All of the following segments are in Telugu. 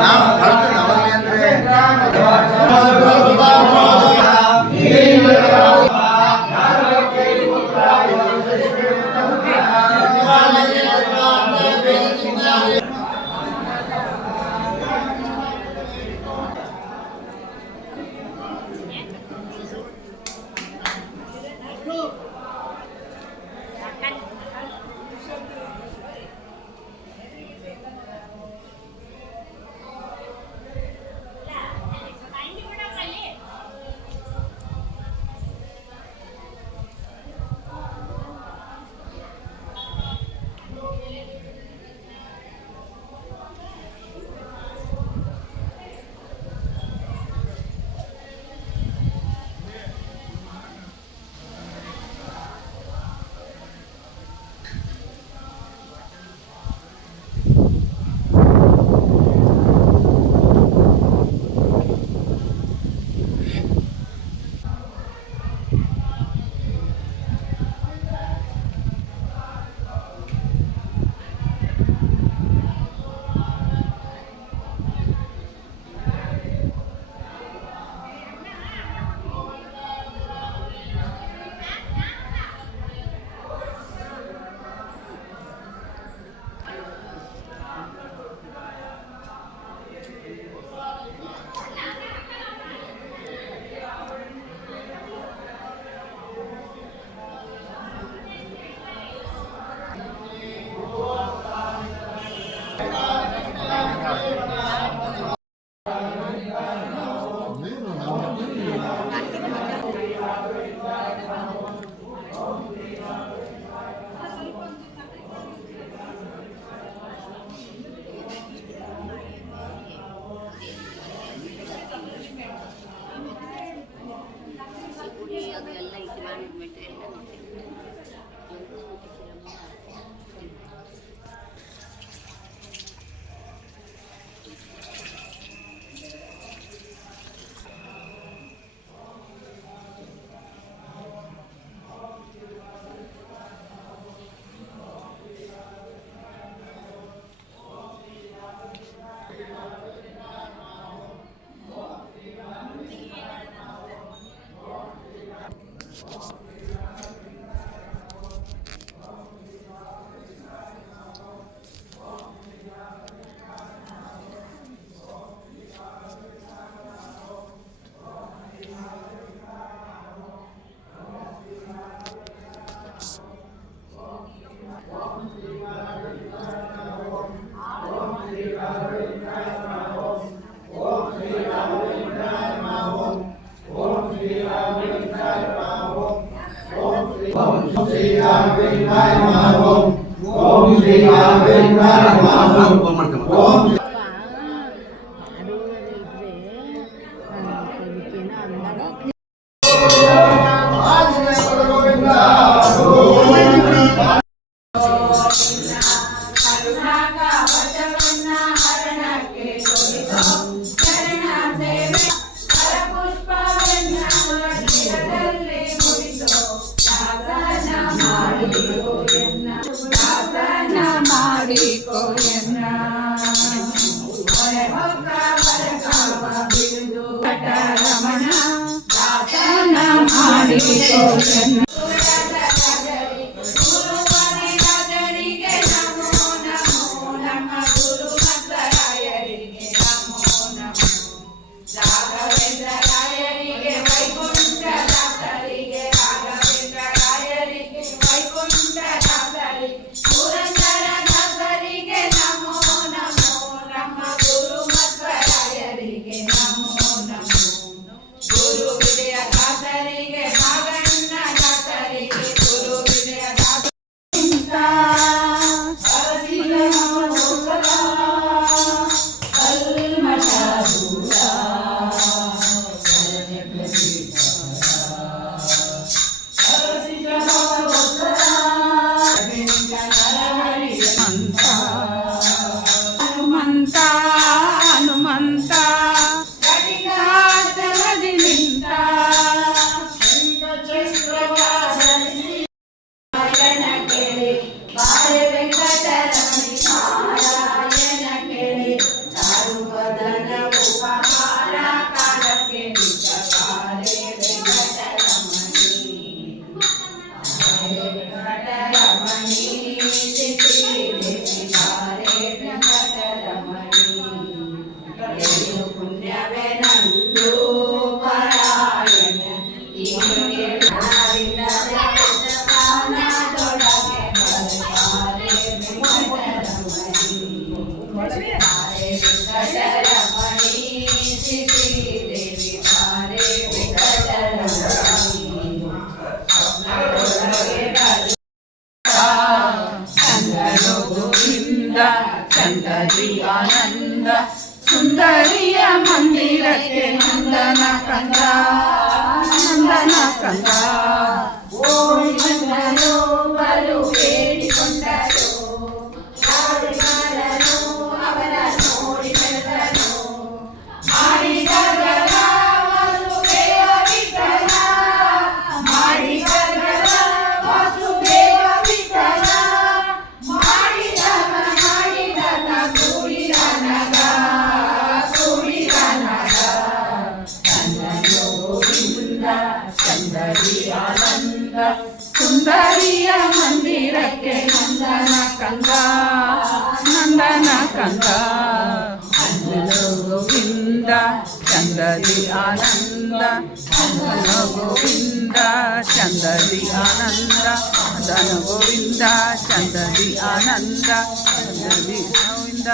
नाम धर्म नवमेंद्र Thank you. ஆவின் நாயகமாகவும் ஓம் ஸ்ரீ ஆவின் நாயகமாகவும் ஓம் వెంకటరమణ ಸುಂದರಿಯ ಮಂದಿರಕ್ಕೆ ನಂದನ ಕಂದ ನಂದನ ಕಂದ ಓ ಬರುವೆ కంద నందన కంద అందులో గోవింద చందది ఆనంద అందులో గోవింద చందది ఆనంద ధన గోవింద చందది ఆనంద గోవింద.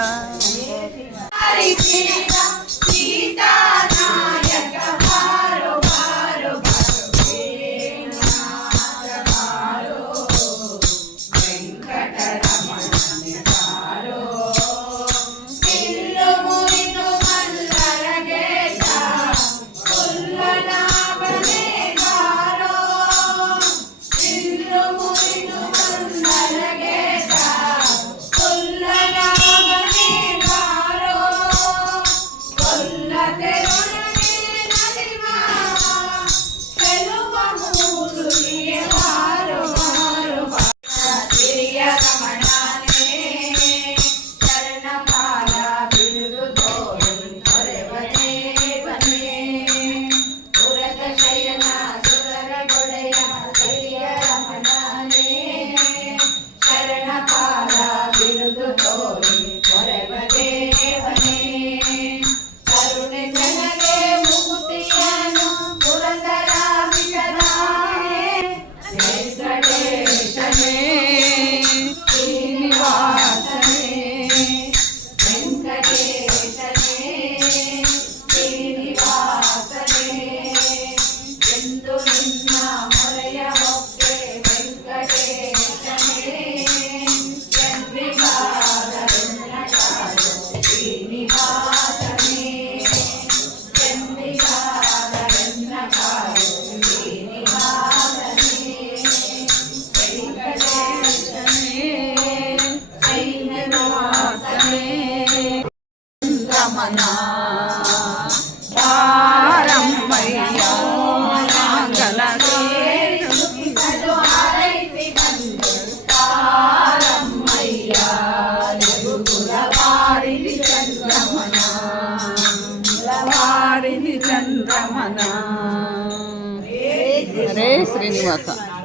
尼瓦萨。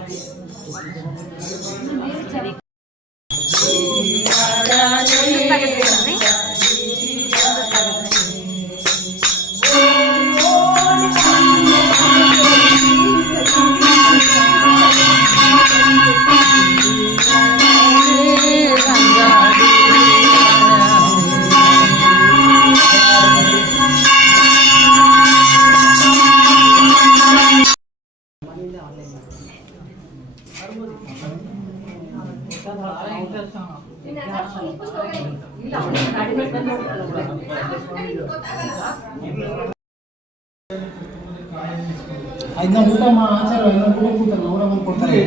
ಅದನ್ನ ಊಟ ಮಾ ಆಚಾರ ಎಲ್ಲ ಊಟ ಕೂತಾರೆ ಅವರ ಬಂದು ಕೊಡ್ತಾರೆ.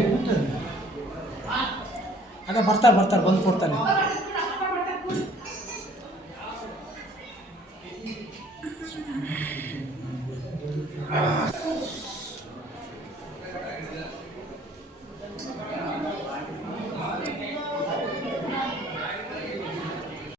ಅದೇ ಬರ್ತಾರೆ ಬರ್ತಾರೆ ಬಂದು ಕೊಡ್ತಾರೆ.